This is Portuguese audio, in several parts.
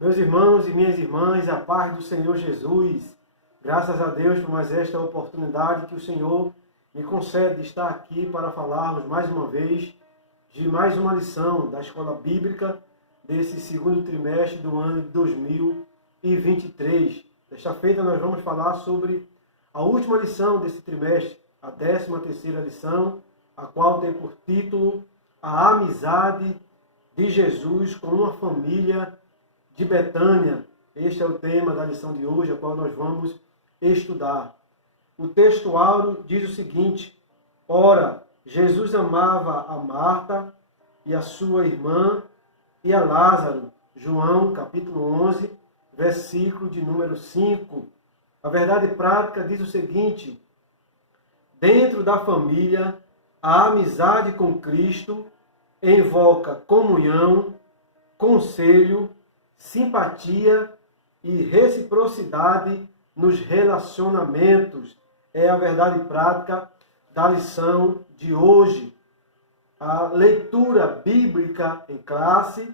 Meus irmãos e minhas irmãs, a paz do Senhor Jesus, graças a Deus por mais esta oportunidade que o Senhor me concede de estar aqui para falarmos mais uma vez de mais uma lição da Escola Bíblica desse segundo trimestre do ano de 2023. Desta feita nós vamos falar sobre a última lição desse trimestre, a 13ª lição, a qual tem por título A Amizade de Jesus com uma família de Betânia. Este é o tema da lição de hoje, a qual nós vamos estudar. O texto áureo diz o seguinte: Ora, Jesus amava a Marta e a sua irmã e a Lázaro. João, capítulo 11, versículo de número 5. A verdade prática diz o seguinte: dentro da família, a amizade com Cristo invoca comunhão, conselho, simpatia e reciprocidade nos relacionamentos. É a verdade prática da lição de hoje. A leitura bíblica em classe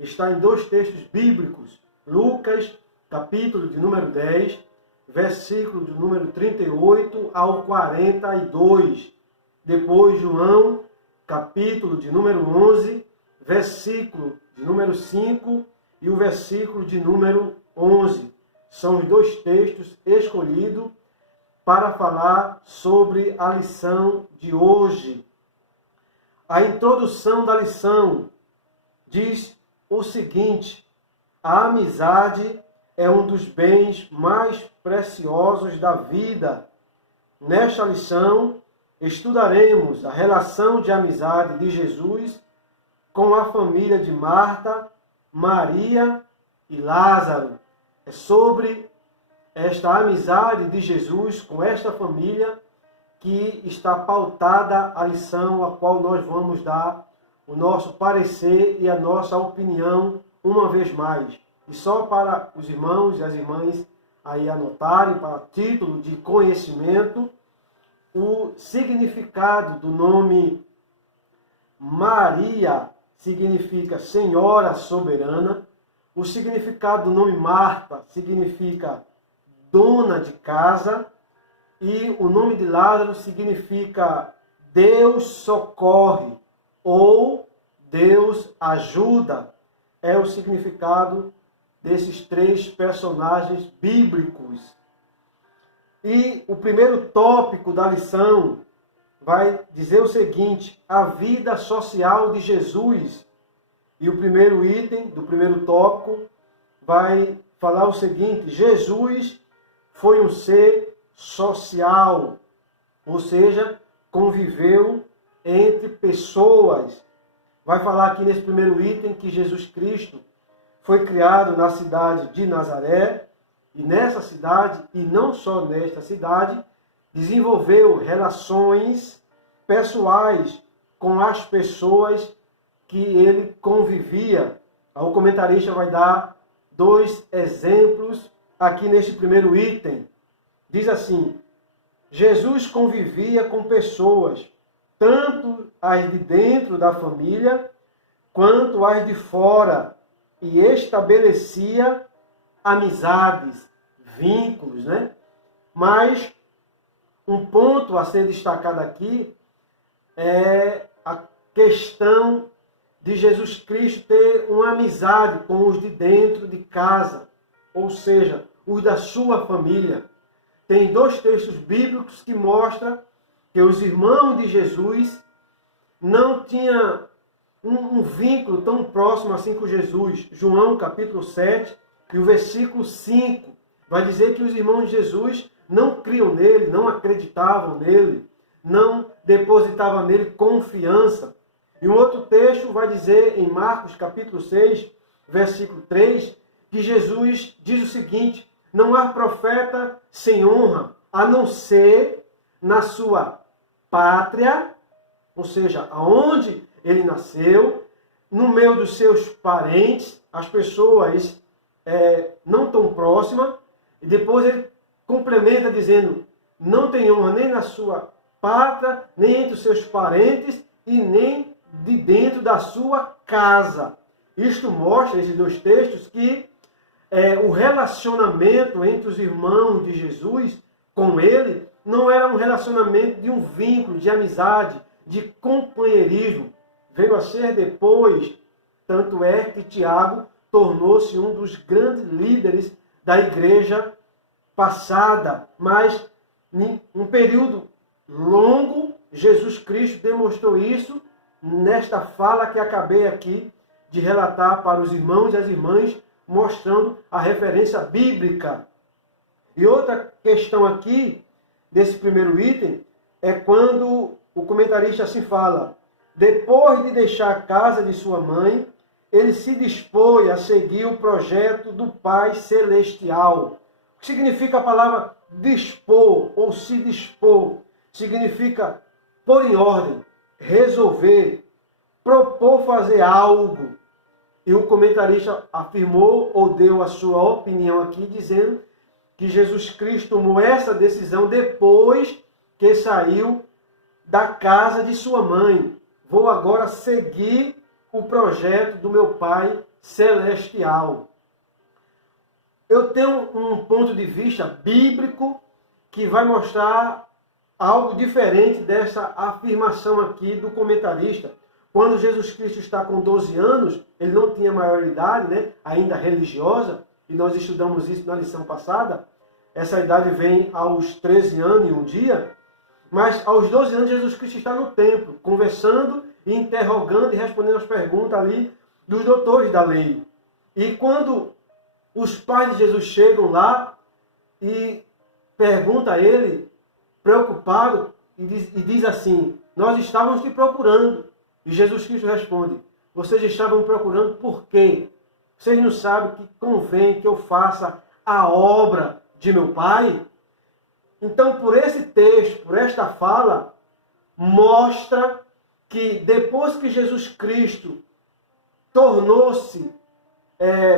está em dois textos bíblicos. Lucas, capítulo de número 10, versículo de número 38 ao 42. Depois, João, capítulo de número 11, versículo de número 5 e o versículo de número 11. São os dois textos escolhidos para falar sobre a lição de hoje. A introdução da lição diz o seguinte: a amizade é um dos bens mais preciosos da vida. Nesta lição, estudaremos a relação de amizade de Jesus com a família de Marta, Maria e Lázaro. É sobre esta amizade de Jesus com esta família que está pautada a lição a qual nós vamos dar o nosso parecer e a nossa opinião uma vez mais. E só para os irmãos e as irmãs aí anotarem, para título de conhecimento, o significado do nome Maria significa Senhora Soberana. O significado do nome Marta significa dona de casa. E o nome de Lázaro significa Deus socorre ou Deus ajuda. É o significado desses três personagens bíblicos. E o primeiro tópico da lição vai dizer o seguinte: a vida social de Jesus. E o primeiro item do primeiro tópico vai falar o seguinte: Jesus foi um ser social, ou seja, conviveu entre pessoas. Vai falar aqui nesse primeiro item que Jesus Cristo foi criado na cidade de Nazaré, e nessa cidade, e não só nesta cidade, desenvolveu relações pessoais com as pessoas que ele convivia. O comentarista vai dar dois exemplos aqui neste primeiro item. Diz assim: Jesus convivia com pessoas, tanto as de dentro da família, quanto as de fora, e estabelecia amizades, vínculos, né? Mas um ponto a ser destacado aqui é a questão de Jesus Cristo ter uma amizade com os de dentro de casa, ou seja, os da sua família. Tem dois textos bíblicos que mostram que os irmãos de Jesus não tinham um vínculo tão próximo assim com Jesus. João, capítulo 7, e o versículo 5, vai dizer que os irmãos de Jesus não criam nele, não acreditavam nele, não depositavam nele confiança. E um outro texto vai dizer em Marcos, capítulo 6, versículo 3, que Jesus diz o seguinte: não há profeta sem honra, a não ser na sua pátria, ou seja, aonde ele nasceu, no meio dos seus parentes, as pessoas não tão próximas, e depois ele complementa dizendo: não tem honra nem na sua pátria, nem entre os seus parentes e nem de dentro da sua casa. Isto mostra, esses dois textos, que o relacionamento entre os irmãos de Jesus com ele não era um relacionamento de um vínculo, de amizade, de companheirismo. Veio a ser depois, tanto é que Tiago tornou-se um dos grandes líderes da igreja passada. Mas, em um período longo, Jesus Cristo demonstrou isso nesta fala que acabei aqui de relatar para os irmãos e as irmãs, mostrando a referência bíblica. E outra questão aqui, desse primeiro item, é quando o comentarista assim fala: depois de deixar a casa de sua mãe, ele se dispõe a seguir o projeto do Pai Celestial. O que significa a palavra dispor ou se dispor? Significa pôr em ordem, resolver, propor fazer algo. E o comentarista afirmou ou deu a sua opinião aqui, dizendo que Jesus Cristo tomou essa decisão depois que saiu da casa de sua mãe. Vou agora seguir o projeto do meu Pai Celestial. Eu tenho um ponto de vista bíblico que vai mostrar algo diferente dessa afirmação aqui do comentarista. Quando Jesus Cristo está com 12 anos, ele não tinha maioridade, né, ainda religiosa, e nós estudamos isso na lição passada. Essa idade vem aos 13 anos e um dia, mas aos 12 anos Jesus Cristo está no templo, conversando e interrogando e respondendo as perguntas ali dos doutores da lei. E quando os pais de Jesus chegam lá e perguntam a ele, preocupado, e diz assim: nós estávamos te procurando. E Jesus Cristo responde: vocês estavam me procurando por quê? Vocês não sabem que convém que eu faça a obra de meu Pai? Então, por esse texto, por esta fala, mostra que depois que Jesus Cristo tornou-se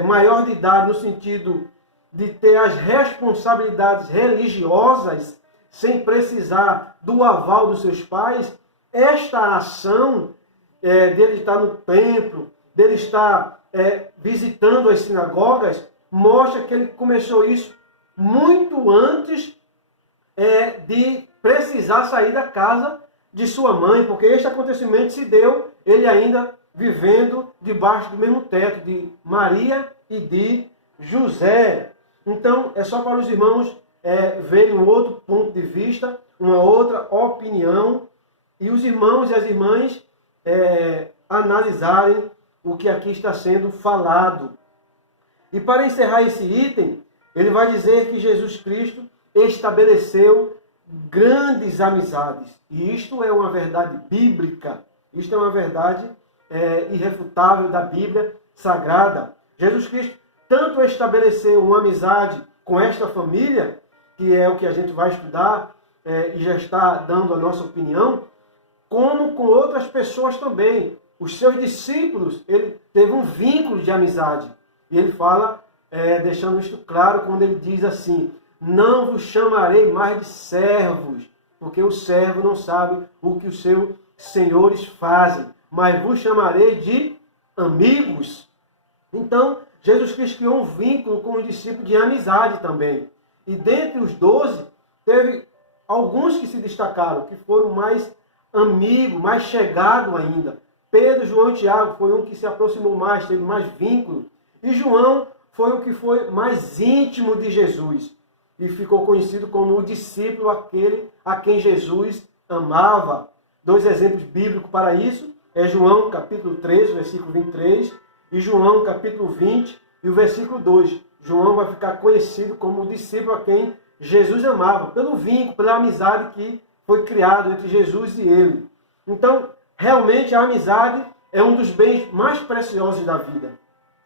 maior de idade, no sentido de ter as responsabilidades religiosas, sem precisar do aval dos seus pais, esta ação dele estar no templo, dele estar visitando as sinagogas, mostra que ele começou isso muito antes de precisar sair da casa de sua mãe, porque este acontecimento se deu ele ainda vivendo debaixo do mesmo teto de Maria e de José. Então, é só para os irmãos verem um outro ponto de vista, uma outra opinião, e os irmãos e as irmãs analisarem o que aqui está sendo falado. E para encerrar esse item, ele vai dizer que Jesus Cristo estabeleceu grandes amizades. E isto é uma verdade bíblica, isto é uma verdade irrefutável da Bíblia Sagrada. Jesus Cristo tanto estabeleceu uma amizade com esta família, que é o que a gente vai estudar e já está dando a nossa opinião, como com outras pessoas também. Os seus discípulos, ele teve um vínculo de amizade. E ele fala, deixando isto claro, quando ele diz assim: não vos chamarei mais de servos, porque o servo não sabe o que os seus senhores fazem, mas vos chamarei de amigos. Então, Jesus Cristo criou um vínculo com os discípulos de amizade também. E dentre os 12, teve alguns que se destacaram, que foram mais amigos, mais chegados ainda. Pedro, João e Tiago foi um que se aproximou mais, teve mais vínculo. E João foi o que foi mais íntimo de Jesus. E ficou conhecido como o discípulo, aquele a quem Jesus amava. 2 exemplos bíblicos para isso é João capítulo 3, versículo 23, e João capítulo 20 e o versículo 2. João vai ficar conhecido como o discípulo a quem Jesus amava, pelo vínculo, pela amizade que foi criado entre Jesus e ele. Então, realmente a amizade é um dos bens mais preciosos da vida.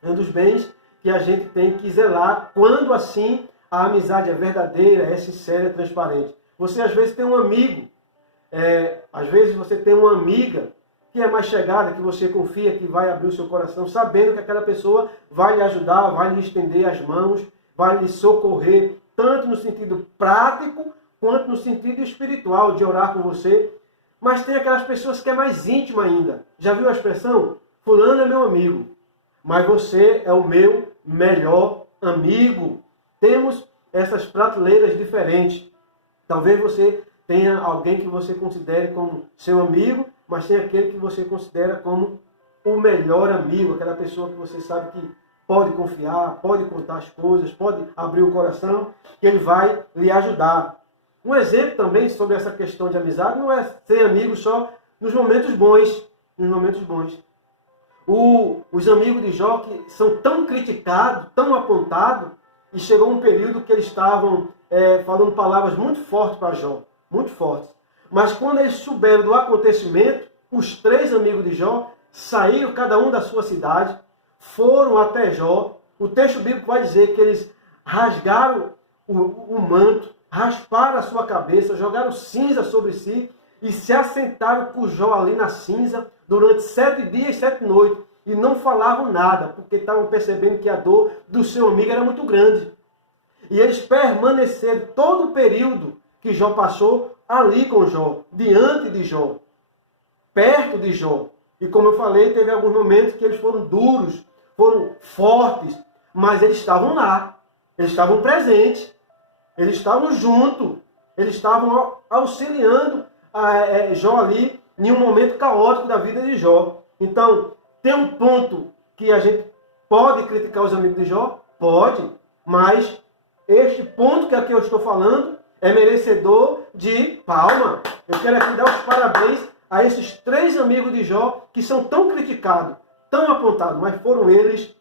É um dos bens que a gente tem que zelar, quando assim a amizade é verdadeira, é sincera, é transparente. Você às vezes tem um amigo, às vezes você tem uma amiga que é mais chegada, que você confia, que vai abrir o seu coração, sabendo que aquela pessoa vai lhe ajudar, vai lhe estender as mãos, vai lhe socorrer, tanto no sentido prático, quanto no sentido espiritual de orar com você, mas tem aquelas pessoas que é mais íntima ainda. Já viu a expressão? Fulano é meu amigo, mas você é o meu melhor amigo. Temos essas prateleiras diferentes. Talvez você tenha alguém que você considere como seu amigo, mas tem aquele que você considera como o melhor amigo, aquela pessoa que você sabe que pode confiar, pode contar as coisas, pode abrir o coração, que ele vai lhe ajudar. Um exemplo também sobre essa questão de amizade não é ser amigo só nos momentos bons. Nos momentos bons. Os amigos de Jó que são tão criticados, tão apontados, e chegou um período que eles estavam falando palavras muito fortes para Jó, muito fortes. Mas quando eles souberam do acontecimento, os 3 amigos de Jó saíram cada um da sua cidade, foram até Jó. O texto bíblico vai dizer que eles rasgaram o manto, rasparam a sua cabeça, jogaram cinza sobre si e se assentaram com Jó ali na cinza durante 7 dias e 7 noites. E não falavam nada, porque estavam percebendo que a dor do seu amigo era muito grande. E eles permaneceram todo o período que Jó passou ali com Jó, diante de Jó, perto de Jó. E como eu falei, teve alguns momentos que eles foram duros, foram fortes, mas eles estavam lá, eles estavam presentes, eles estavam juntos, eles estavam auxiliando Jó ali em um momento caótico da vida de Jó. Então, tem um ponto que a gente pode criticar os amigos de Jó? Pode, mas este ponto que aqui eu estou falando é merecedor de palma. Eu quero aqui dar os parabéns a esses 3 amigos de Jó que são tão criticados, tão apontados, mas foram eles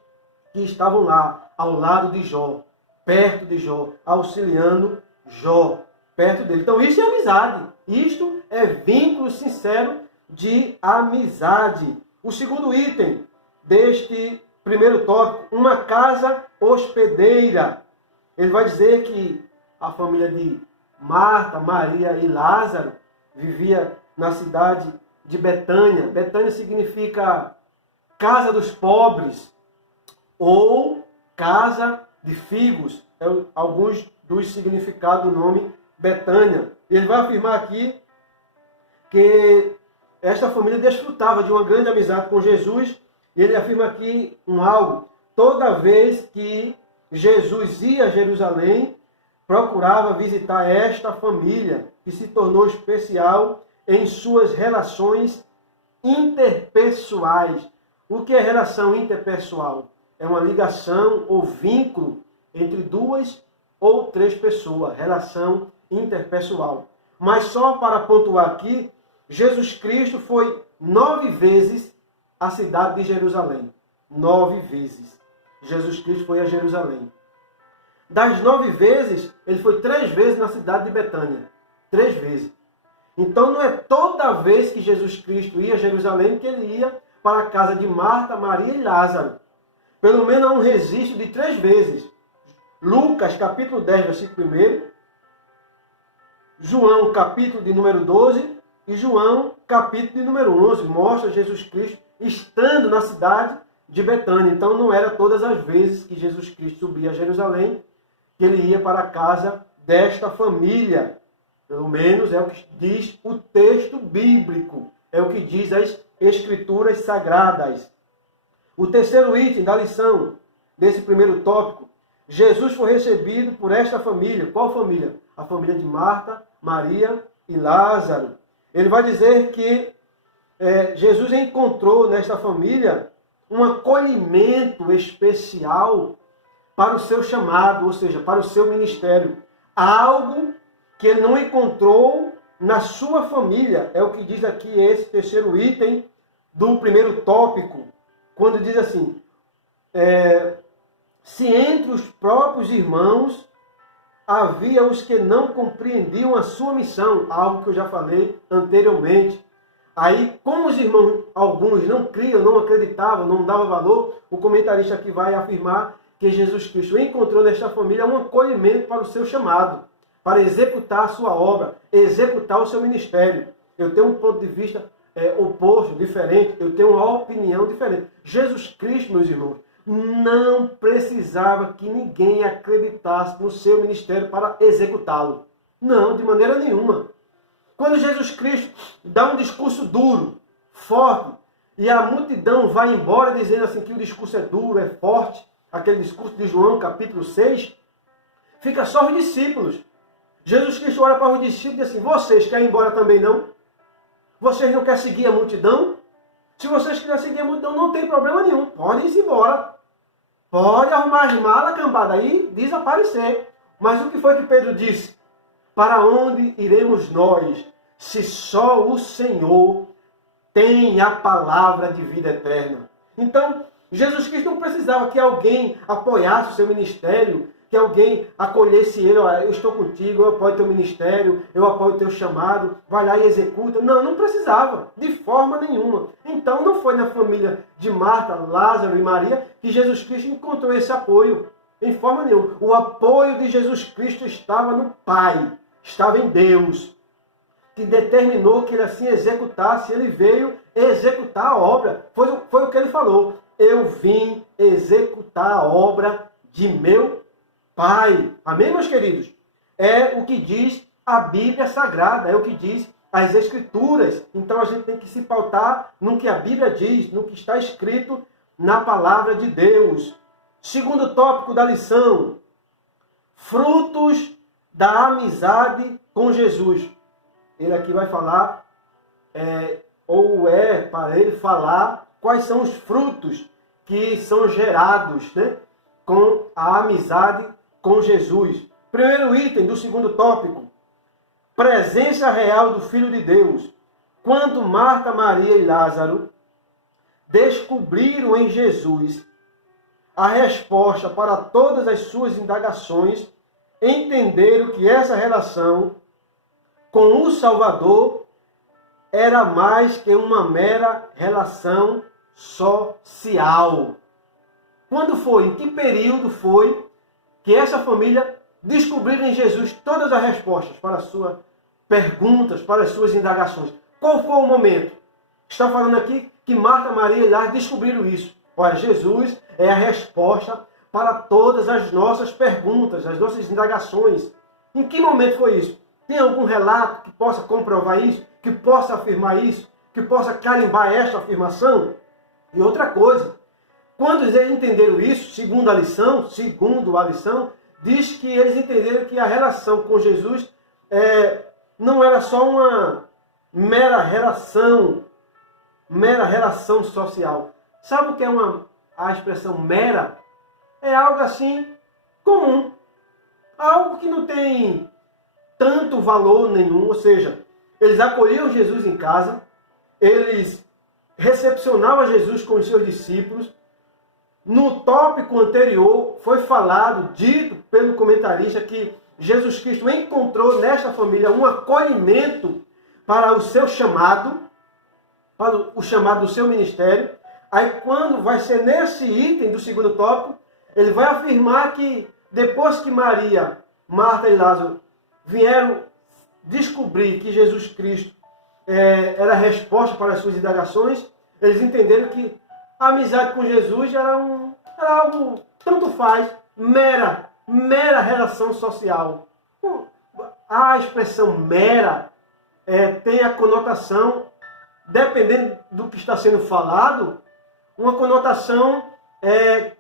que estavam lá, ao lado de Jó, perto de Jó, auxiliando Jó, perto dele. Então isso é amizade, isto é vínculo sincero de amizade. O segundo item deste primeiro tópico, uma casa hospedeira. Ele vai dizer que a família de Marta, Maria e Lázaro vivia na cidade de Betânia. Betânia significa casa dos pobres ou casa de figos. É alguns dos significados do nome Betânia. Ele vai afirmar aqui que esta família desfrutava de uma grande amizade com Jesus. E ele afirma aqui algo. Toda vez que Jesus ia a Jerusalém, procurava visitar esta família, que se tornou especial em suas relações interpessoais. O que é relação interpessoal? É uma ligação ou vínculo entre 2 ou 3 pessoas. Relação interpessoal. Mas só para pontuar aqui, Jesus Cristo foi 9 vezes à cidade de Jerusalém. 9 vezes. Jesus Cristo foi a Jerusalém. Das 9 vezes, ele foi 3 vezes na cidade de Betânia. 3 vezes. Então não é toda vez que Jesus Cristo ia a Jerusalém que ele ia para a casa de Marta, Maria e Lázaro. Pelo menos há um registro de 3 vezes. Lucas, capítulo 10, versículo 1. João, capítulo de número 12. E João, capítulo de número 11, mostra Jesus Cristo estando na cidade de Betânia. Então não era todas as vezes que Jesus Cristo subia a Jerusalém que ele ia para a casa desta família. Pelo menos é o que diz o texto bíblico. É o que diz as Escrituras Sagradas. O terceiro item da lição desse primeiro tópico. Jesus foi recebido por esta família. Qual família? A família de Marta, Maria e Lázaro. Ele vai dizer que Jesus encontrou nesta família um acolhimento especial para o seu chamado, ou seja, para o seu ministério. Algo que ele não encontrou na sua família. É o que diz aqui esse terceiro item do primeiro tópico. Quando diz assim, se entre os próprios irmãos havia os que não compreendiam a sua missão, algo que eu já falei anteriormente. Aí, como os irmãos, alguns não criam, não acreditavam, não davam valor, o comentarista aqui vai afirmar que Jesus Cristo encontrou nesta família um acolhimento para o seu chamado, para executar a sua obra, executar o seu ministério. Eu tenho um ponto de vista oposto, diferente, eu tenho uma opinião diferente. Jesus Cristo, meus irmãos, não precisava que ninguém acreditasse no seu ministério para executá-lo. Não, de maneira nenhuma. Quando Jesus Cristo dá um discurso duro, forte, e a multidão vai embora dizendo assim que o discurso é duro, é forte, aquele discurso de João capítulo 6, fica só os discípulos. Jesus Cristo olha para os discípulos e diz assim, vocês querem ir embora também não? Vocês não querem seguir a multidão? Se vocês quiserem seguir a multidão, não tem problema nenhum. Podem ir embora. Pode arrumar as malas, cambada, aí desaparecer. Mas o que foi que Pedro disse? Para onde iremos nós, se só o Senhor tem a palavra de vida eterna? Então, Jesus Cristo não precisava que alguém apoiasse o seu ministério, que alguém acolhesse ele, eu estou contigo, eu apoio o teu ministério, eu apoio o teu chamado, vai lá e executa. Não, não precisava, de forma nenhuma. Então não foi na família de Marta, Lázaro e Maria que Jesus Cristo encontrou esse apoio, em forma nenhuma. O apoio de Jesus Cristo estava no Pai, estava em Deus, que determinou que ele assim executasse, ele veio executar a obra. Foi o que ele falou, eu vim executar a obra de meu Pai. Amém, meus queridos? É o que diz a Bíblia Sagrada, é o que diz as Escrituras. Então a gente tem que se pautar no que a Bíblia diz, no que está escrito na palavra de Deus. Segundo tópico da lição, frutos da amizade com Jesus. Ele aqui vai falar, para ele falar quais são os frutos que são gerados, né, com a amizade com Jesus. Primeiro item do segundo tópico, presença real do Filho de Deus. Quando Marta, Maria e Lázaro descobriram em Jesus a resposta para todas as suas indagações, entenderam que essa relação com o Salvador era mais que uma mera relação social. Quando foi? Em que período foi que essa família descobriu em Jesus todas as respostas para as suas perguntas, para as suas indagações? Qual foi o momento? Está falando aqui que Marta, Maria e Lázaro descobriram isso. Olha, Jesus é a resposta para todas as nossas perguntas, as nossas indagações. Em que momento foi isso? Tem algum relato que possa comprovar isso? Que possa afirmar isso? Que possa carimbar esta afirmação? E outra coisa, quando eles entenderam isso, segundo a lição, diz que eles entenderam que a relação com Jesus não era só uma mera relação social. Sabe o que é a expressão mera? É algo assim comum. Algo que não tem tanto valor nenhum. Ou seja, eles acolhiam Jesus em casa, eles recepcionavam Jesus com os seus discípulos. No tópico anterior foi falado, dito pelo comentarista, que Jesus Cristo encontrou nesta família um acolhimento para o seu chamado, para o chamado do seu ministério. Aí quando vai ser nesse item do segundo tópico, ele vai afirmar que depois que Maria, Marta e Lázaro vieram descobrir que Jesus Cristo era a resposta para as suas indagações, eles entenderam que a amizade com Jesus era algo, tanto faz, mera relação social. A expressão mera tem a conotação, dependendo do que está sendo falado, uma conotação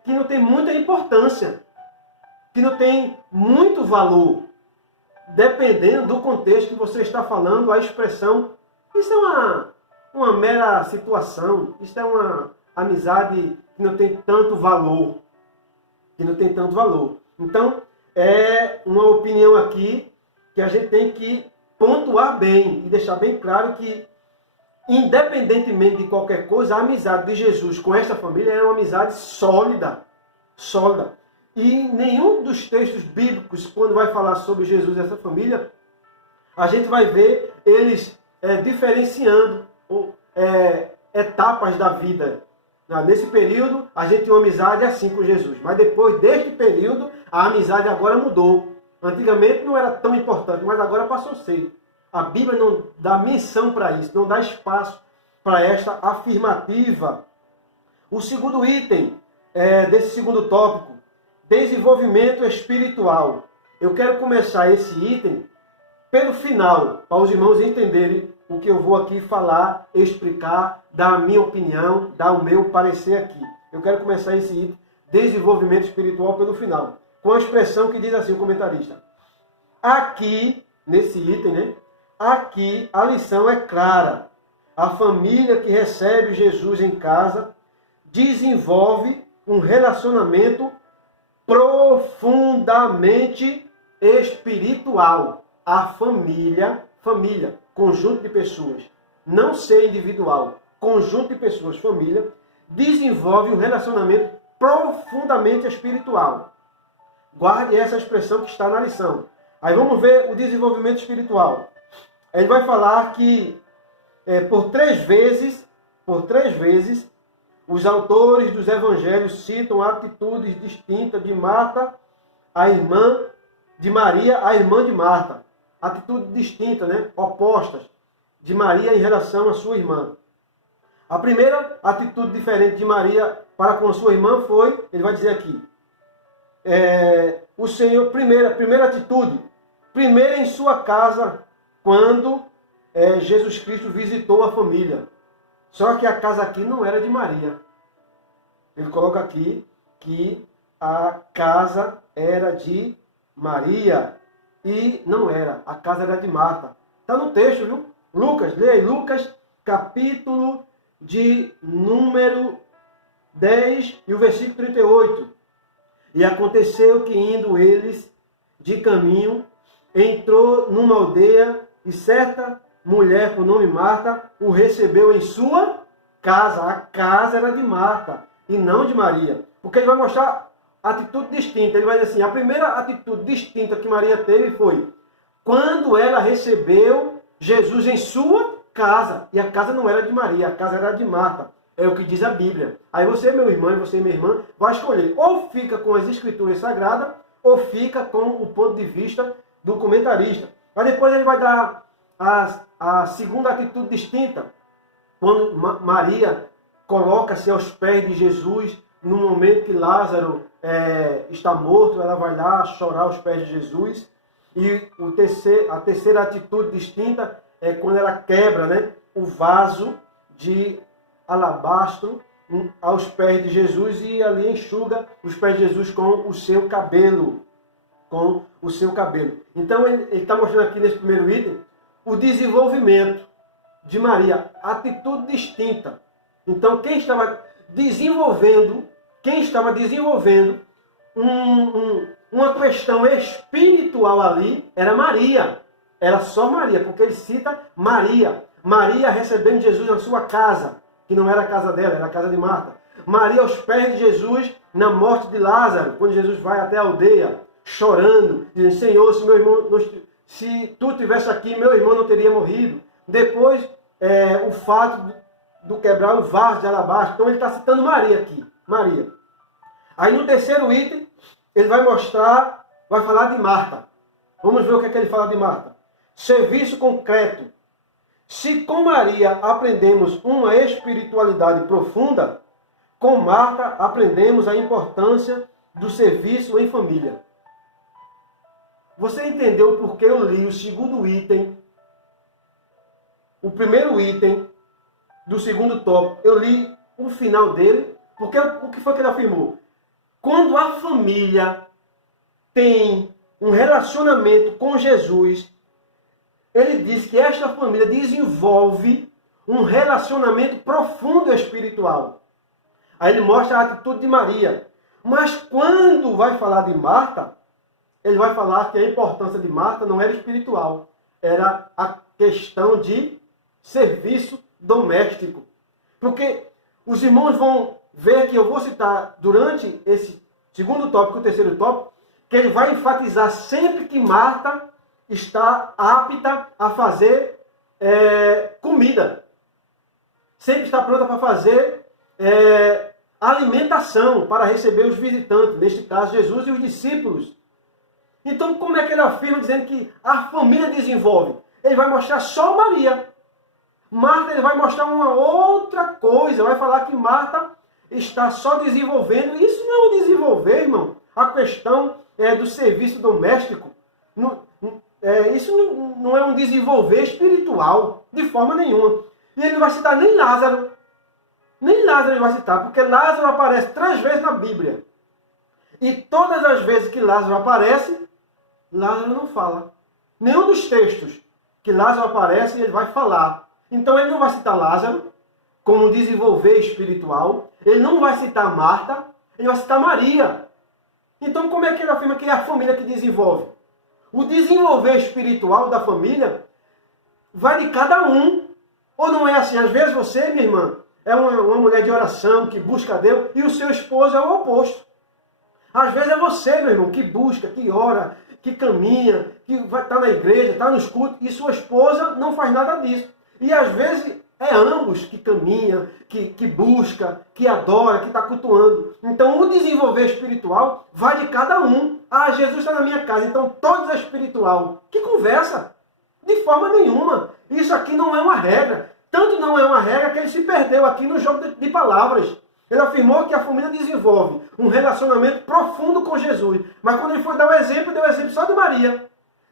que não tem muita importância, que não tem muito valor. Dependendo do contexto que você está falando, a expressão, isso é uma mera situação, isso é uma amizade que não tem tanto valor. Então, é uma opinião aqui que a gente tem que pontuar bem e deixar bem claro que, independentemente de qualquer coisa, a amizade de Jesus com esta família era uma amizade sólida. E nenhum dos textos bíblicos, quando vai falar sobre Jesus e essa família, a gente vai ver eles diferenciando etapas da vida. Nesse período, a gente tinha uma amizade assim com Jesus. Mas depois deste período, a amizade agora mudou. Antigamente não era tão importante, mas agora passou a ser. A Bíblia não dá menção para isso, não dá espaço para esta afirmativa. O segundo item desse segundo tópico, desenvolvimento espiritual. Eu quero começar esse item pelo final, para os irmãos entenderem o que eu vou aqui falar, explicar, dar a minha opinião, dar o meu parecer aqui. Eu quero começar esse item, desenvolvimento espiritual, pelo final, com a expressão que diz assim o comentarista. Aqui, nesse item, né? Aqui a lição é clara. A família que recebe Jesus em casa desenvolve um relacionamento profundamente espiritual. A família, conjunto de pessoas, não ser individual, conjunto de pessoas, família, desenvolve um relacionamento profundamente espiritual. Guarde essa expressão que está na lição. Aí vamos ver o desenvolvimento espiritual. Ele vai falar que por três vezes, os autores dos evangelhos citam atitudes distintas de Marta, a irmã de Maria, a irmã de Marta. Atitudes distintas, né? Opostas, de Maria em relação à sua irmã. A primeira atitude diferente de Maria para com a sua irmã foi, ele vai dizer aqui, o Senhor, primeira atitude, primeiro em sua casa, quando Jesus Cristo visitou a família. Só que a casa aqui não era de Maria. Ele coloca aqui que a casa era de Maria e não era. A casa era de Marta. Está no texto, viu? Lucas, leia aí. Lucas, capítulo de número 10 e o versículo 38. E aconteceu que, indo eles de caminho, entrou numa aldeia e certa mulher por nome Marta o recebeu em sua casa. A casa era de Marta e não de Maria. Porque ele vai mostrar atitude distinta. Ele vai dizer assim, a primeira atitude distinta que Maria teve foi quando ela recebeu Jesus em sua casa. E a casa não era de Maria, a casa era de Marta. É o que diz a Bíblia. Aí você, meu irmão, e você, minha irmã, vai escolher. Ou fica com as Escrituras Sagradas, ou fica com o ponto de vista do comentarista. Mas depois ele vai dar a segunda atitude distinta. Quando Maria coloca-se aos pés de Jesus, no momento que Lázaro está morto, ela vai lá chorar aos pés de Jesus. E a terceira atitude distinta é quando ela quebra, né, o vaso de alabastro aos pés de Jesus e ali enxuga os pés de Jesus com o seu cabelo. Então ele está mostrando aqui nesse primeiro item o desenvolvimento de Maria, atitude distinta. Então quem estava desenvolvendo uma questão espiritual ali era Maria. Era só Maria, porque ele cita Maria. Maria recebendo Jesus na sua casa, que não era a casa dela, era a casa de Marta. Maria aos pés de Jesus na morte de Lázaro, quando Jesus vai até a aldeia, chorando, dizendo, Senhor, se meu irmão, se tu estivesse aqui, meu irmão não teria morrido. Depois, o fato de quebrar o vaso de alabastro. Então ele está citando Maria aqui, Maria. Aí no terceiro item, ele vai falar de Marta. Vamos ver o que é que ele fala de Marta. Serviço concreto. Se com Maria aprendemos uma espiritualidade profunda, com Marta aprendemos a importância do serviço em família. Você entendeu por que eu li o segundo item, o primeiro item do segundo tópico? Eu li o final dele, porque o que foi que ele afirmou? Quando a família tem um relacionamento com Jesus, ele diz que esta família desenvolve um relacionamento profundo espiritual. Aí ele mostra a atitude de Maria. Mas quando vai falar de Marta, ele vai falar que a importância de Marta não era espiritual, era a questão de serviço doméstico. Porque os irmãos vão ver que eu vou citar durante esse segundo tópico, o terceiro tópico, que ele vai enfatizar sempre que Marta está apta a fazer comida. Sempre está pronta para fazer alimentação para receber os visitantes, neste caso Jesus e os discípulos. Então como é que ele afirma dizendo que a família desenvolve? Ele vai mostrar só Maria. Marta ele vai mostrar uma outra coisa, vai falar que Marta está só desenvolvendo. Isso não é um desenvolver, irmão. A questão do serviço doméstico. isso não é um desenvolver espiritual, de forma nenhuma. E ele não vai citar nem Lázaro. Nem Lázaro ele vai citar, porque Lázaro aparece 3 vezes na Bíblia. E todas as vezes que Lázaro aparece, Lázaro não fala. Nenhum dos textos que Lázaro aparece, ele vai falar. Então ele não vai citar Lázaro como desenvolver espiritual. Ele não vai citar Marta, ele vai citar Maria. Então como é que ele afirma que é a família que desenvolve? O desenvolver espiritual da família vai de cada um. Ou não é assim? Às vezes você, minha irmã, é uma mulher de oração, que busca a Deus, e o seu esposo é o oposto. Às vezes é você, meu irmão, que busca, que ora, que caminha, que vai estar na igreja, está nos cultos, e sua esposa não faz nada disso. E às vezes é ambos que caminha, que busca, que adora, que está cultuando. Então o desenvolver espiritual vai de cada um. Ah, Jesus está na minha casa, então todos é espiritual. Que conversa! De forma nenhuma. Isso aqui não é uma regra. Tanto não é uma regra que ele se perdeu aqui no jogo de palavras. Ele afirmou que a família desenvolve um relacionamento profundo com Jesus. Mas quando ele foi dar o exemplo, deu o exemplo só de Maria.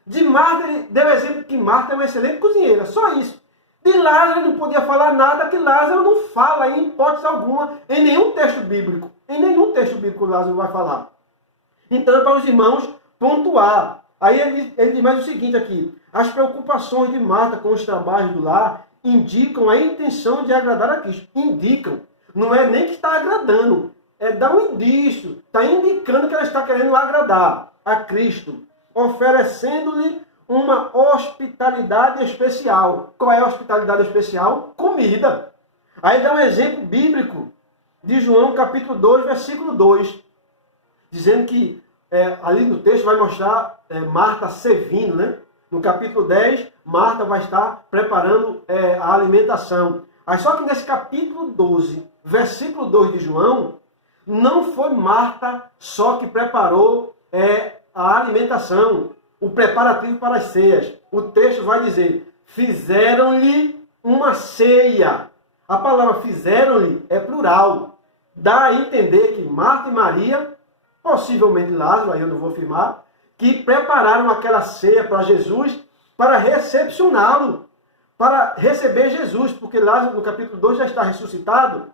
De Marta, ele deu o exemplo que Marta é uma excelente cozinheira. Só isso. De Lázaro, ele não podia falar nada que Lázaro não fala em hipótese alguma em nenhum texto bíblico. Em nenhum texto bíblico Lázaro vai falar. Então é para os irmãos pontuar. Aí ele diz mais o seguinte aqui. As preocupações de Marta com os trabalhos do lar indicam a intenção de agradar a Cristo. Indicam. Não é nem que está agradando. É dar um indício. Está indicando que ela está querendo agradar a Cristo. Oferecendo-lhe uma hospitalidade especial. Qual é a hospitalidade especial? Comida. Aí dá um exemplo bíblico de João capítulo 2, versículo 2. Dizendo que ali no texto vai mostrar Marta servindo, né? No capítulo 10, Marta vai estar preparando a alimentação. Aí só que nesse capítulo 12, versículo 2 de João, não foi Marta só que preparou a alimentação, o preparativo para as ceias. O texto vai dizer, fizeram-lhe uma ceia. A palavra fizeram-lhe é plural. Dá a entender que Marta e Maria, possivelmente Lázaro, aí eu não vou afirmar, que prepararam aquela ceia para Jesus para recepcioná-lo, para receber Jesus, porque Lázaro no capítulo 2 já está ressuscitado.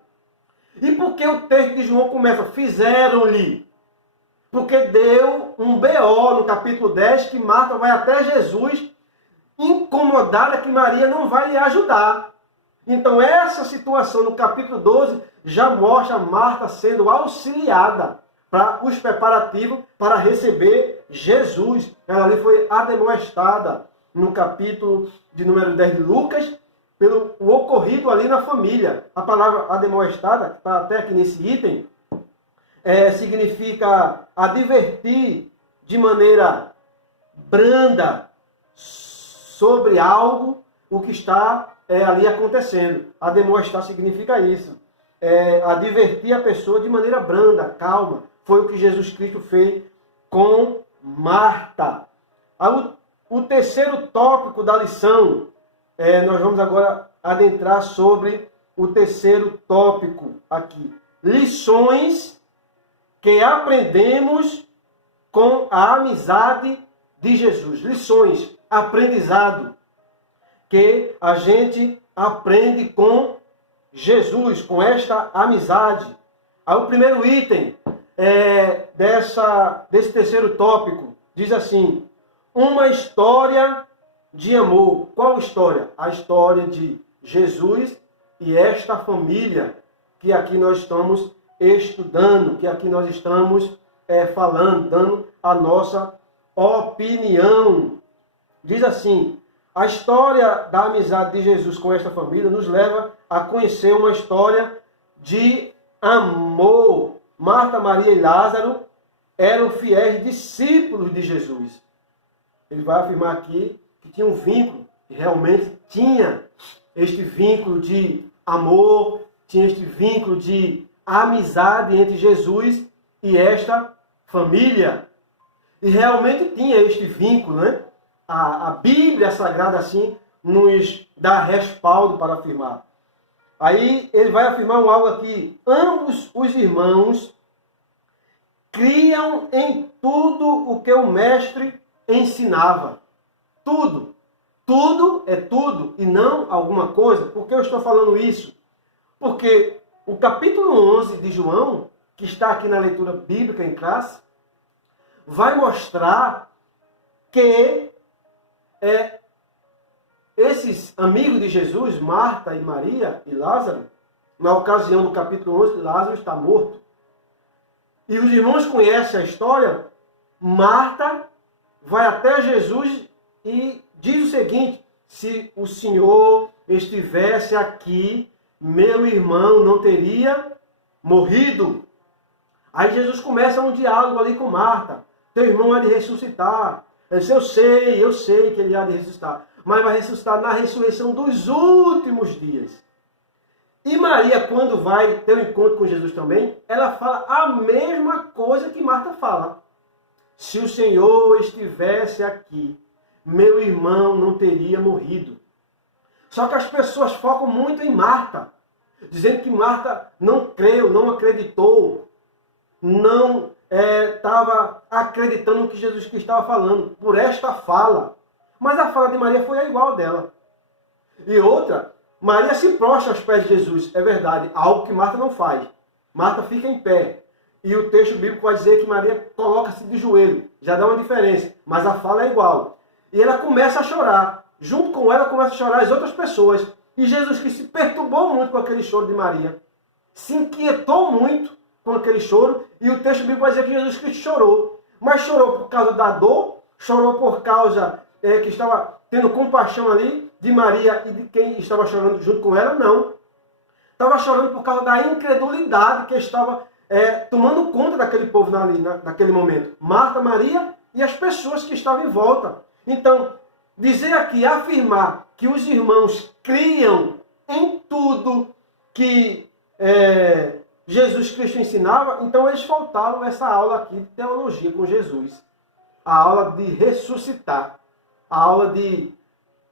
E por que o texto de João começa, fizeram-lhe? Porque deu um BO no capítulo 10, que Marta vai até Jesus, incomodada que Maria não vai lhe ajudar. Então essa situação no capítulo 12 já mostra Marta sendo auxiliada para os preparativos para receber Jesus. Ela ali foi admoestada no capítulo de número 10 de Lucas, pelo o ocorrido ali na família. A palavra admoestada, que está até aqui nesse item, significa advertir de maneira branda sobre algo, o que está ali acontecendo. Admoestar significa isso. Advertir a pessoa de maneira branda, calma. Foi o que Jesus Cristo fez com Marta. O terceiro tópico da lição, nós vamos agora adentrar sobre o terceiro tópico aqui. Lições que aprendemos com a amizade de Jesus. Lições, aprendizado, que a gente aprende com Jesus, com esta amizade. Aí o primeiro item desse terceiro tópico diz assim, uma história de amor. Qual história? A história de Jesus e esta família que aqui nós estamos estudando, que aqui nós estamos falando, dando a nossa opinião. Diz assim, a história da amizade de Jesus com esta família nos leva a conhecer uma história de amor. Marta, Maria e Lázaro eram fiéis discípulos de Jesus. Ele vai afirmar aqui que tinha um vínculo, e realmente tinha este vínculo de amor, tinha este vínculo de amizade entre Jesus e esta família. E realmente tinha este vínculo, né? A Bíblia Sagrada, assim, nos dá respaldo para afirmar. Aí ele vai afirmar algo aqui. Ambos os irmãos criam em tudo o que o mestre ensinava. tudo. Tudo é tudo e não alguma coisa. Por que eu estou falando isso? Porque o capítulo 11 de João, que está aqui na leitura bíblica em classe, vai mostrar que esses amigos de Jesus, Marta e Maria e Lázaro, na ocasião do capítulo 11, Lázaro está morto. E os irmãos conhecem a história. Marta vai até Jesus e diz o seguinte: se o Senhor estivesse aqui, meu irmão não teria morrido. Aí Jesus começa um diálogo ali com Marta. Teu irmão há de ressuscitar. Ele diz, eu sei que ele há de ressuscitar. Mas vai ressuscitar na ressurreição dos últimos dias. E Maria, quando vai ter um encontro com Jesus também, ela fala a mesma coisa que Marta fala. Se o Senhor estivesse aqui, meu irmão não teria morrido. Só que as pessoas focam muito em Marta, dizendo que Marta não creu, não acreditou, não estava acreditando no que Jesus Cristo estava falando, por esta fala. Mas a fala de Maria foi a igual dela. E outra, Maria se prostra aos pés de Jesus, é verdade, algo que Marta não faz. Marta fica em pé. E o texto bíblico vai dizer que Maria coloca-se de joelho. Já dá uma diferença, mas a fala é igual. E ela começa a chorar. Junto com ela começam a chorar as outras pessoas. E Jesus Cristo se perturbou muito com aquele choro de Maria. Se inquietou muito com aquele choro. E o texto bíblico vai dizer que Jesus Cristo chorou. Mas chorou por causa da dor, chorou por causa que estava tendo compaixão ali de Maria e de quem estava chorando junto com ela? Não. Estava chorando por causa da incredulidade que estava tomando conta daquele povo ali, naquele momento. Marta, Maria e as pessoas que estavam em volta. Então, dizer aqui, afirmar que os irmãos criam em tudo que Jesus Cristo ensinava, então eles faltaram essa aula aqui de teologia com Jesus. A aula de ressuscitar. A aula de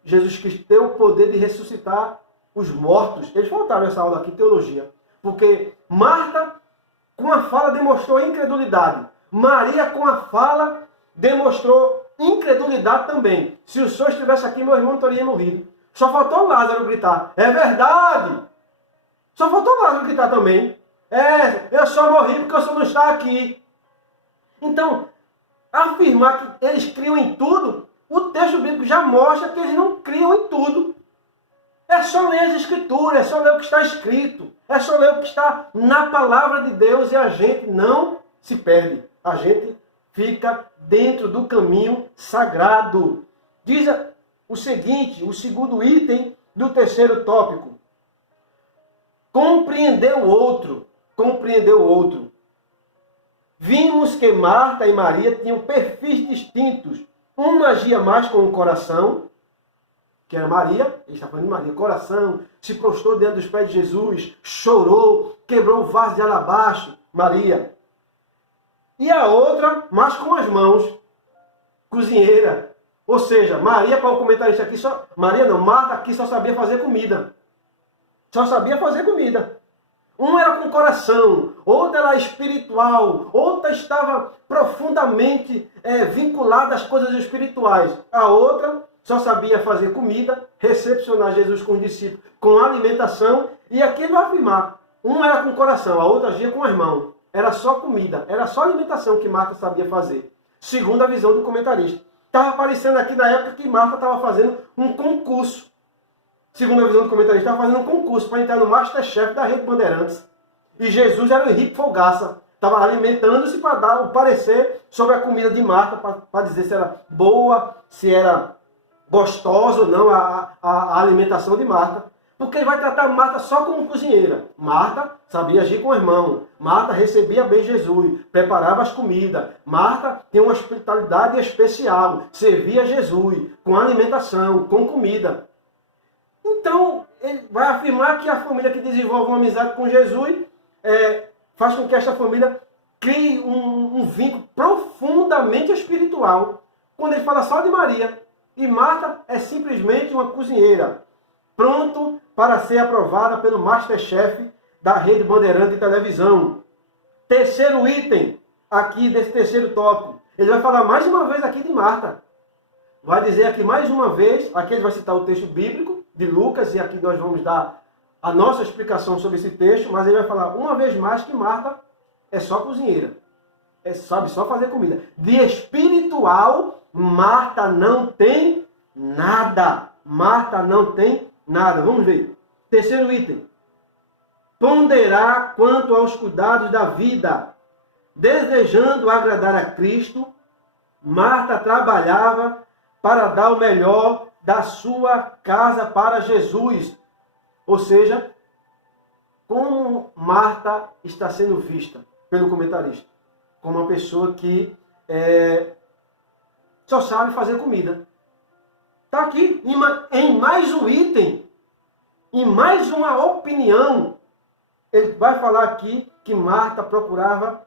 Jesus Cristo ter o poder de ressuscitar os mortos. Eles faltaram essa aula aqui de teologia. Porque Marta, com a fala, demonstrou incredulidade. Maria, com a fala, demonstrou incredulidade também. Se o Senhor estivesse aqui, meu irmão não teria morrido. Só faltou Lázaro gritar, é verdade! Só faltou Lázaro gritar também. Eu só morri porque o Senhor não está aqui. Então, afirmar que eles criam em tudo, o texto bíblico já mostra que eles não criam em tudo. É só ler as Escrituras, é só ler o que está escrito. É só ler o que está na palavra de Deus e a gente não se perde. A gente fica dentro do caminho sagrado. Diz o seguinte, o segundo item do terceiro tópico. Compreender o outro. Compreender o outro. Vimos que Marta e Maria tinham perfis distintos. Uma agia mais com o coração, que era Maria, ele está falando de Maria, coração, se prostrou diante dos pés de Jesus, chorou, quebrou o vaso de alabastro, Maria. E a outra, mais com as mãos, cozinheira. Ou seja, Maria, para o comentarista aqui, Marta aqui só sabia fazer comida. Só sabia fazer comida. Um era com coração, outra era espiritual, outra estava profundamente vinculada às coisas espirituais. A outra só sabia fazer comida, recepcionar Jesus com os discípulos, com alimentação. E aqui ele vai afirmar, um era com coração, a outra agia com as mãos. Era só comida, era só alimentação que Marta sabia fazer. Segundo a visão do comentarista. Estava aparecendo aqui na época que Marta estava fazendo um concurso. Segundo a visão do comentarista, estava fazendo um concurso para entrar no Masterchef da Rede Bandeirantes. E Jesus era o Henrique Folgaça. Estava alimentando-se para dar o parecer sobre a comida de Marta, para dizer se era boa, se era gostosa ou não a alimentação de Marta. Porque ele vai tratar Marta só como cozinheira. Marta sabia agir com as mãos. Marta recebia bem Jesus, preparava as comidas. Marta tinha uma hospitalidade especial, servia Jesus com alimentação, com comida. Então, ele vai afirmar que a família que desenvolve uma amizade com Jesus faz com que esta família crie um vínculo profundamente espiritual. Quando ele fala só de Maria. E Marta é simplesmente uma cozinheira, pronto para ser aprovada pelo Masterchef da Rede Bandeirante de televisão. Terceiro item aqui desse terceiro tópico. Ele vai falar mais uma vez aqui de Marta. vai dizer aqui mais uma vez, aqui ele vai citar o texto bíblico de Lucas, e aqui nós vamos dar a nossa explicação sobre esse texto, mas ele vai falar uma vez mais que Marta é só cozinheira. Sabe só fazer comida. De espiritual, Marta não tem nada. Marta não tem nada. Vamos ver. Terceiro item. Ponderar quanto aos cuidados da vida. Desejando agradar a Cristo, Marta trabalhava para dar o melhor da sua casa para Jesus. Ou seja, como Marta está sendo vista pelo comentarista? Como uma pessoa que só sabe fazer comida. Está aqui em mais um item, em mais uma opinião. Ele vai falar aqui que Marta procurava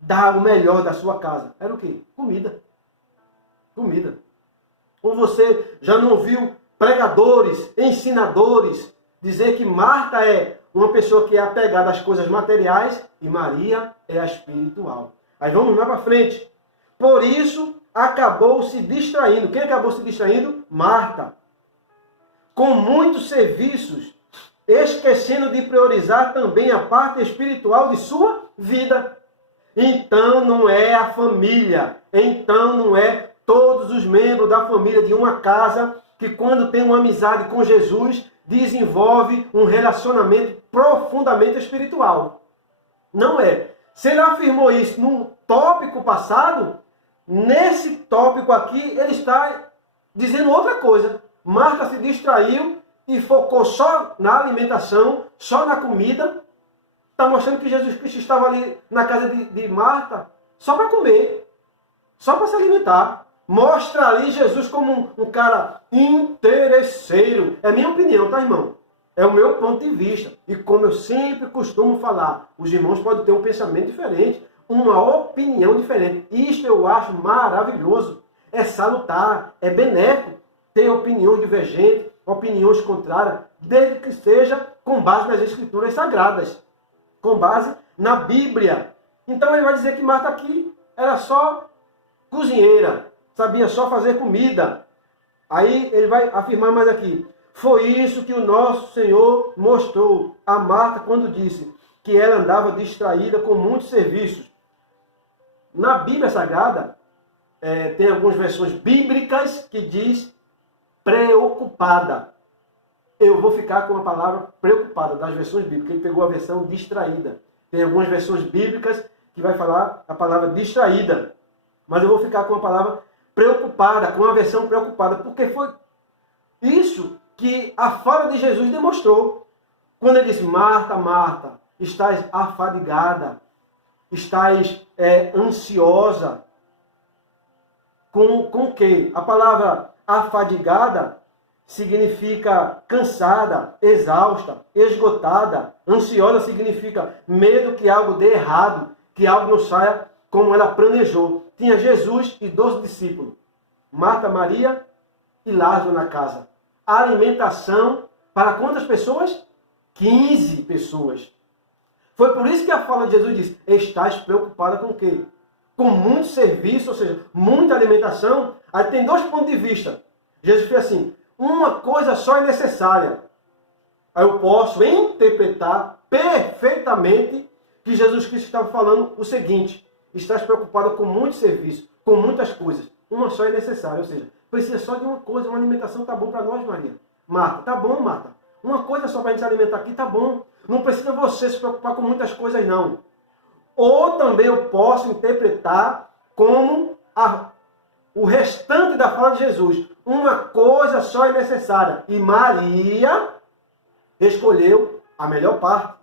dar o melhor da sua casa. Era o quê? Comida. Comida. Ou você já não viu pregadores, ensinadores, dizer que Marta é uma pessoa que é apegada às coisas materiais e Maria é a espiritual. Aí vamos lá para frente. Por isso, acabou se distraindo. Quem acabou se distraindo? Marta. Com muitos serviços, esquecendo de priorizar também a parte espiritual de sua vida. Então não é a família. Então não é todos os membros da família de uma casa que quando tem uma amizade com Jesus, desenvolve um relacionamento profundamente espiritual. Não é. Se ele afirmou isso num tópico passado, nesse tópico aqui ele está dizendo outra coisa. Marta se distraiu e focou só na alimentação, só na comida. Está mostrando que Jesus Cristo estava ali na casa de Marta só para comer, só para se alimentar. Mostra ali Jesus como um cara interesseiro. É minha opinião, tá, irmão? É o meu ponto de vista. E como eu sempre costumo falar, os irmãos podem ter um pensamento diferente, uma opinião diferente. Isto eu acho maravilhoso. É salutar, é benéfico ter opiniões divergentes, opiniões contrárias, desde que seja com base nas Escrituras Sagradas, com base na Bíblia. Então ele vai dizer que Marta aqui era só cozinheira, sabia só fazer comida. Aí ele vai afirmar mais aqui. Foi isso que o nosso Senhor mostrou a Marta quando disse que ela andava distraída com muitos serviços. Na Bíblia Sagrada, tem algumas versões bíblicas que diz preocupada. Eu vou ficar com a palavra preocupada das versões bíblicas. Ele pegou a versão distraída. Tem algumas versões bíblicas que vai falar a palavra distraída. Mas eu vou ficar com a palavra preocupada, com a versão preocupada, porque foi isso que a fala de Jesus demonstrou. Quando ele disse, Marta, Marta, estás afadigada, estás ansiosa. Com o quê? A palavra afadigada significa cansada, exausta, esgotada. Ansiosa significa medo que algo dê errado, que algo não saia como ela planejou. Tinha Jesus e 12 discípulos. Marta, Maria e Lázaro na casa. A alimentação para quantas pessoas? 15 pessoas. Foi por isso que a fala de Jesus diz, estás preocupada com o quê? Com muito serviço, ou seja, muita alimentação. Aí tem dois pontos de vista. Jesus fez assim, uma coisa só é necessária. Aí eu posso interpretar perfeitamente que Jesus Cristo estava falando o seguinte, estás preocupada com muito serviço, com muitas coisas. Uma só é necessária, ou seja, precisa só de uma coisa, uma alimentação tá bom para nós, Maria. Marta, tá bom, Marta. Uma coisa só para a gente se alimentar aqui, tá bom. Não precisa você se preocupar com muitas coisas, não. Ou também eu posso interpretar como o restante da fala de Jesus. Uma coisa só é necessária. E Maria escolheu a melhor parte.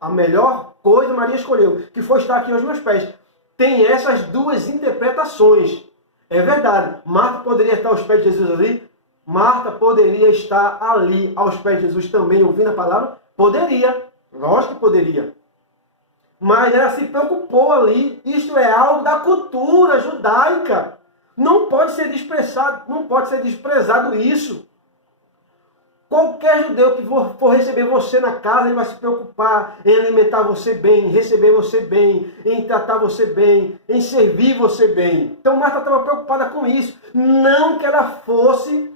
A melhor coisa Maria escolheu, que foi estar aqui aos meus pés. Tem essas duas interpretações. É verdade. Marta poderia estar aos pés de Jesus ali. Marta poderia estar ali aos pés de Jesus também, ouvindo a palavra? Poderia. Lógico que poderia. Mas ela se preocupou ali. Isto é algo da cultura judaica. Não pode ser desprezado isso. Qualquer judeu que for receber você na casa, ele vai se preocupar em alimentar você bem, em receber você bem, em tratar você bem, em servir você bem. Então Marta estava preocupada com isso. Não que ela fosse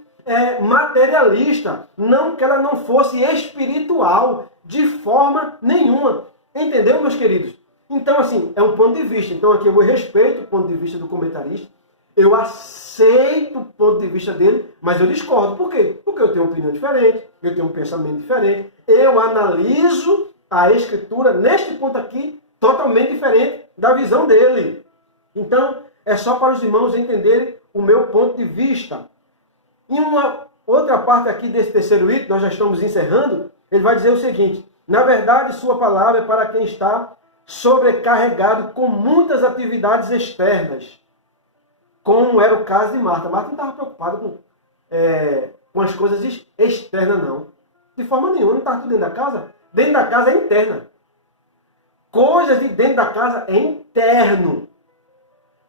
materialista, não que ela não fosse espiritual, de forma nenhuma. Entendeu, meus queridos? Então, assim, é um ponto de vista. Então, aqui eu respeito o ponto de vista do comentarista. Eu aceito o ponto de vista dele, mas eu discordo. Por quê? Porque eu tenho uma opinião diferente, eu tenho um pensamento diferente. Eu analiso a Escritura, neste ponto aqui, totalmente diferente da visão dele. Então, é só para os irmãos entenderem o meu ponto de vista. Em uma outra parte aqui desse terceiro item, nós já estamos encerrando, ele vai dizer o seguinte: na verdade, sua palavra é para quem está sobrecarregado com muitas atividades externas, como era o caso de Marta. Marta não estava preocupada com as coisas externas, não. De forma nenhuma, não estava tudo dentro da casa. Dentro da casa é interna. Coisas de dentro da casa é interno.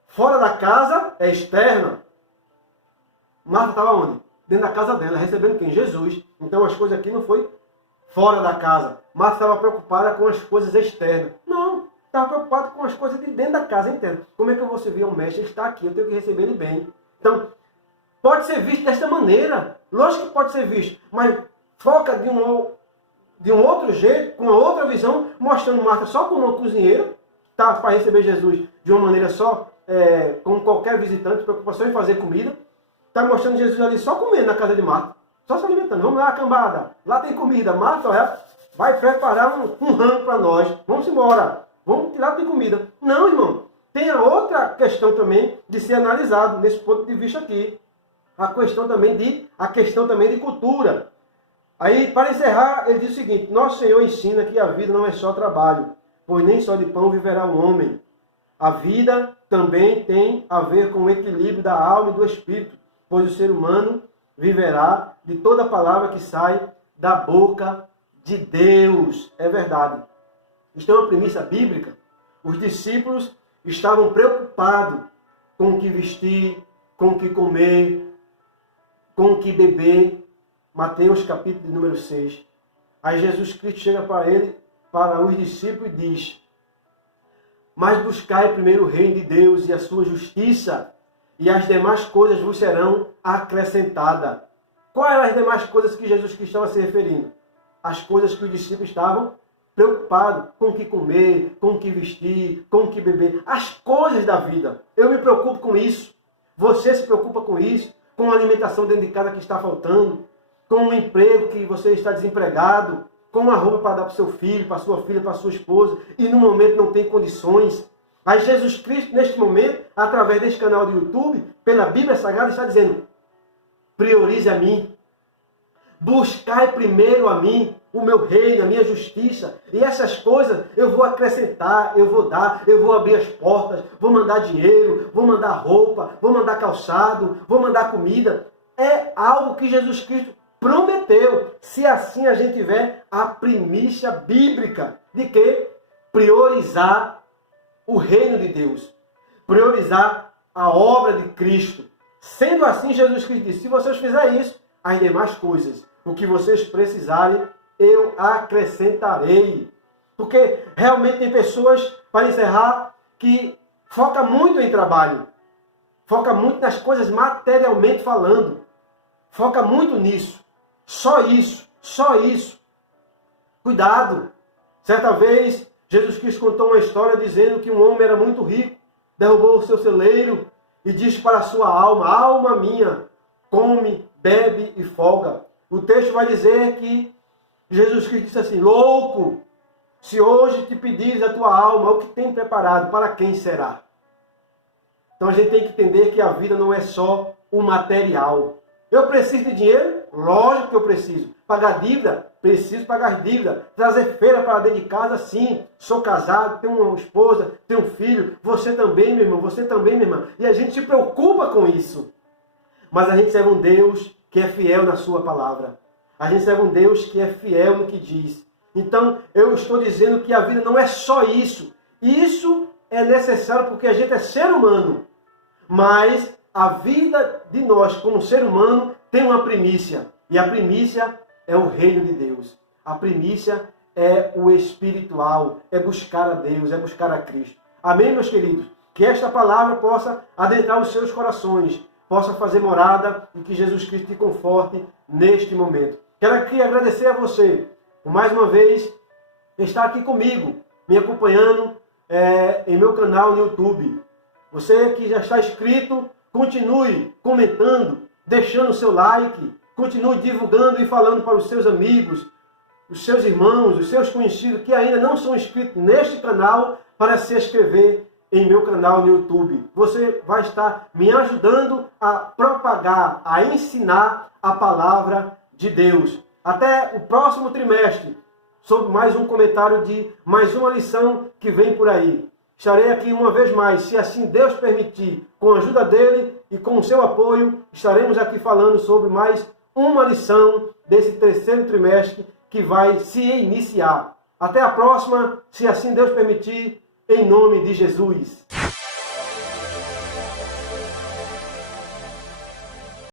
Fora da casa é externa. Marta estava onde? Dentro da casa dela, recebendo quem? Jesus. Então as coisas aqui não foi fora da casa. Marta estava preocupada com as coisas externas. Não, estava preocupada com as coisas de dentro da casa interna. Como é que eu vou servir ao mestre? Ele está aqui, eu tenho que receber ele bem. Então, pode ser visto desta maneira. Lógico que pode ser visto, mas foca de um outro jeito, com uma outra visão, mostrando Marta só como uma cozinheira, tá, para receber Jesus de uma maneira só, como qualquer visitante, preocupação em fazer comida. Está mostrando Jesus ali só comendo na casa de Marta. Só se alimentando. Vamos lá, cambada. Lá tem comida. Marta, vai preparar um rango para nós. Vamos embora. Vamos tirar tem comida. Não, irmão. Tem a outra questão também de ser analisado nesse ponto de vista aqui. A questão também de cultura. Aí, para encerrar, ele diz o seguinte: nosso Senhor ensina que a vida não é só trabalho, pois nem só de pão viverá o homem. A vida também tem a ver com o equilíbrio da alma e do espírito, pois o ser humano viverá de toda palavra que sai da boca de Deus. É verdade. Isto é uma premissa bíblica. Os discípulos estavam preocupados com o que vestir, com o que comer, com o que beber. Mateus capítulo número 6. Aí Jesus Cristo chega para os discípulos e diz: mas buscai primeiro o reino de Deus e a sua justiça, e as demais coisas vos serão acrescentadas. Quais eram as demais coisas que Jesus Cristo estava se referindo? As coisas que os discípulos estavam preocupados com o que comer, com o que vestir, com o que beber. As coisas da vida. Eu me preocupo com isso. Você se preocupa com isso. Com a alimentação dentro de casa que está faltando. Com o emprego que você está desempregado. Com uma roupa para dar para o seu filho, para a sua filha, para a sua esposa. E no momento não tem condições. Aí Jesus Cristo, neste momento, através deste canal do YouTube, pela Bíblia Sagrada, está dizendo: priorize a mim. Buscai primeiro a mim, o meu reino, a minha justiça. E essas coisas eu vou acrescentar, eu vou dar, eu vou abrir as portas, vou mandar dinheiro, vou mandar roupa, vou mandar calçado, vou mandar comida. É algo que Jesus Cristo prometeu, se assim a gente tiver a primícia bíblica de que priorizar o reino de Deus, priorizar a obra de Cristo. Sendo assim, Jesus Cristo disse: se vocês fizerem isso, as demais coisas, o que vocês precisarem, eu acrescentarei. Porque realmente tem pessoas, para encerrar, que foca muito em trabalho, foca muito nas coisas materialmente falando, foca muito nisso. Só isso, só isso. Cuidado. Certa vez, Jesus Cristo contou uma história dizendo que um homem era muito rico, derrubou o seu celeiro e disse para a sua alma: alma minha, come, bebe e folga. O texto vai dizer que Jesus Cristo disse assim: louco, se hoje te pedires a tua alma, o que tem preparado, para quem será? Então a gente tem que entender que a vida não é só o material. Eu preciso de dinheiro? Lógico que eu preciso. Pagar dívida? Preciso pagar dívida. Trazer feira para dentro de casa? Sim. Sou casado, tenho uma esposa, tenho um filho. Você também, meu irmão. Você também, minha irmã. E a gente se preocupa com isso. Mas a gente serve um Deus que é fiel na sua palavra. A gente serve um Deus que é fiel no que diz. Então, eu estou dizendo que a vida não é só isso. Isso é necessário porque a gente é ser humano. Mas a vida de nós, como ser humano, tem uma primícia. E a primícia é o reino de Deus. A primícia é o espiritual, é buscar a Deus, é buscar a Cristo. Amém, meus queridos? Que esta palavra possa adentrar os seus corações, possa fazer morada e que Jesus Cristo te conforte neste momento. Quero aqui agradecer a você, por mais uma vez, estar aqui comigo, me acompanhando em meu canal no YouTube. Você que já está inscrito, continue comentando, deixando o seu like, continue divulgando e falando para os seus amigos, os seus irmãos, os seus conhecidos que ainda não são inscritos neste canal para se inscrever em meu canal no YouTube. Você vai estar me ajudando a propagar, a ensinar a palavra de Deus. Até o próximo trimestre, sobre mais um comentário de mais uma lição que vem por aí. Estarei aqui uma vez mais, se assim Deus permitir, com a ajuda dele e com o seu apoio, estaremos aqui falando sobre mais uma lição desse terceiro trimestre que vai se iniciar. Até a próxima, se assim Deus permitir, em nome de Jesus.